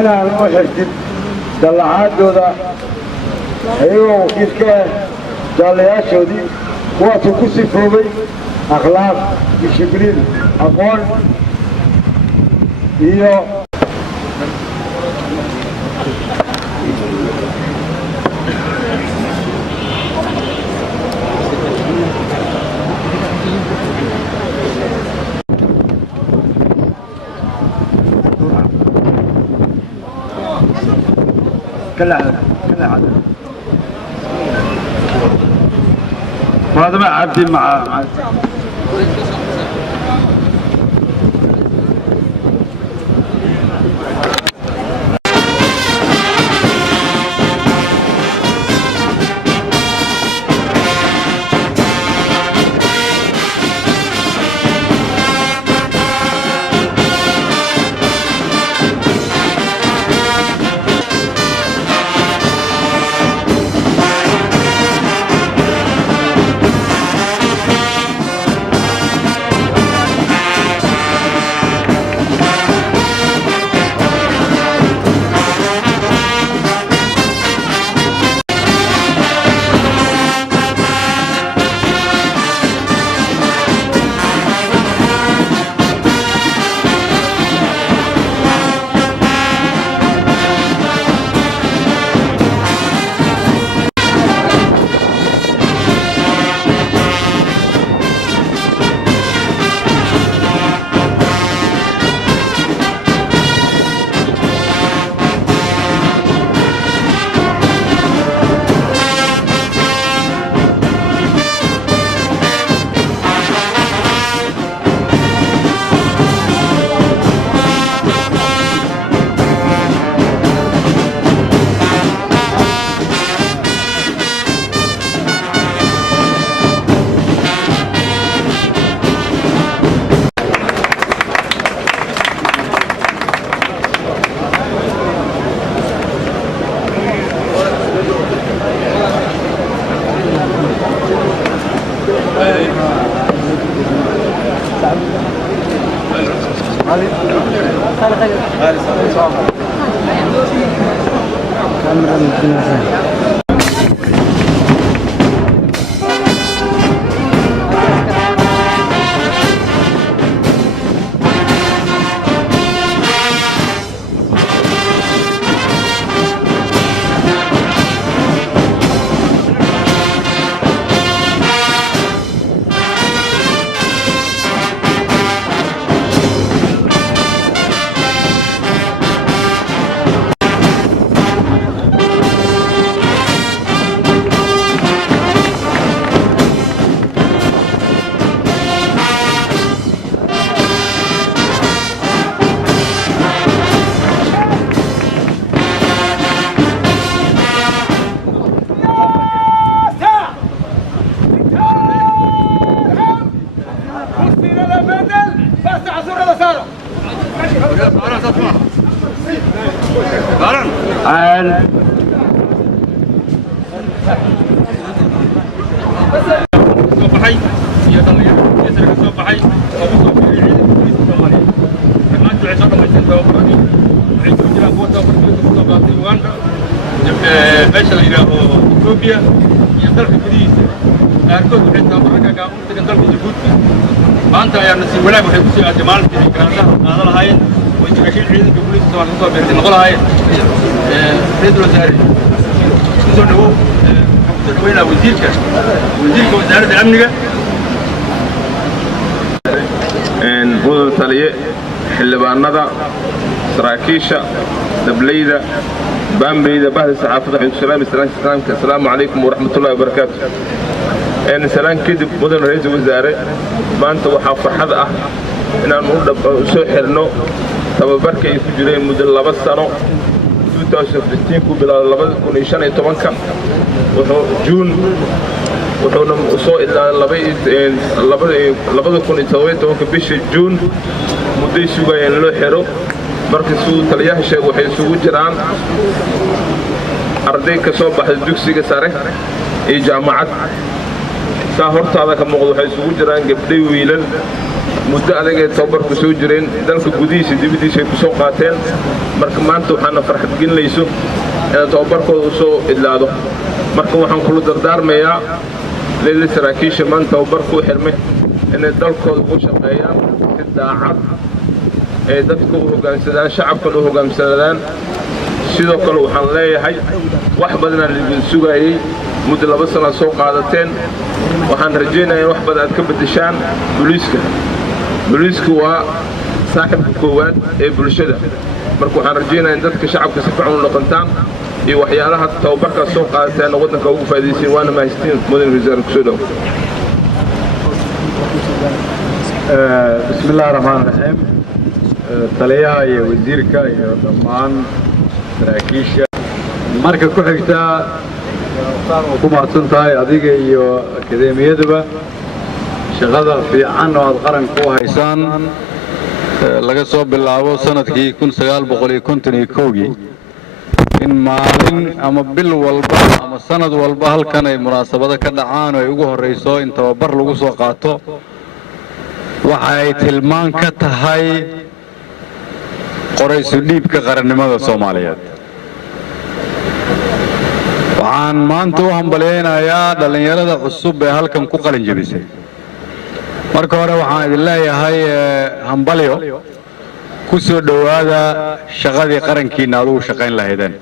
هنا المحرجين دلعات دودا أيوه كيسكه دلعات شودي واتو كسي فوبي أخلاق ديسيبلين أقوال إيوه كل عدد وهذا ما عبدي مع وزارة الأمن مدن تالية حلبانada saraakiisha dableyda baanbayda bahda saxaafadda السلام عليكم ورحمة الله وبركاته سلام كدب مدن رئيس وزراء maanta waxaa farxad ah inaan u soo xirno tababarka ay ku jireen muddo 2 sano 2015 ku bilaabay 2015 wuxuu June wuxuuna soo ilaalay 2017 bishii June muddo sugayeen loo xiro markii suu taliyaha sheeg waxay isugu jiraan arday ka soo baxay dugsiga sare ee jaamacad hortaada ka muuqdo waxay isugu jiraan gabdhay wiilal muddo adag ee tababarku soo jireen dalka gudihiisa dibadiisa ay ku soo qaateen marka maanta waxaana farxad gelinayso in tababarkooda u soo idlaado marka waxaan kula dardaarmayaa leeli saraakiisha maanta tababarku u xirmay inay dalkooda ku shaqeeyaan si daacad ee dadku u hoggaansadaan shacabkana u hoggaansadaan sidoo kale waxaan leeyahay wax badan aan idin sugayay muddo 2 sano soo qaadateen waxaan rajaynayaa wax badan aad ka bedeshaan booliisku waa saaxiibka koowaad ee bulshada marka waxaan rajaynayaa in dadka shacabka si fiican u dhaqantaan iyo waxyaalaha tababarka soo qaadateen waddanka ugu faa'iideysan waana mahadsantiin mudan wasaar ku soo dhaw bismillaahir rahmaanir rahiim taliyaha iyo wasiirka iyo dhammaan saraakiisha marka ku xigta ku mahadsan tahay adiga iyo akademiyadaba shaqada fiican oo aad qaranka u haysaan laga soo bilaabo sanadkii 1951 in maalin ama bil walba ama sanad walba halkan ay munaasabado ka dhacaan oo ay ugu horeyso in tababar lagu soo qaato waxa ay tilmaan ka tahay qorayso dhiibka qarannimada Soomaaliyeed waxaan maanta u hambaleynayaa dhalinyarada cusub ee halkan ku qalin jabisay marka hore waxaan idin leeyahay hambalyo ku soo dhawaada shaqadii qarankiina aad ugu shaqayn lahaydeen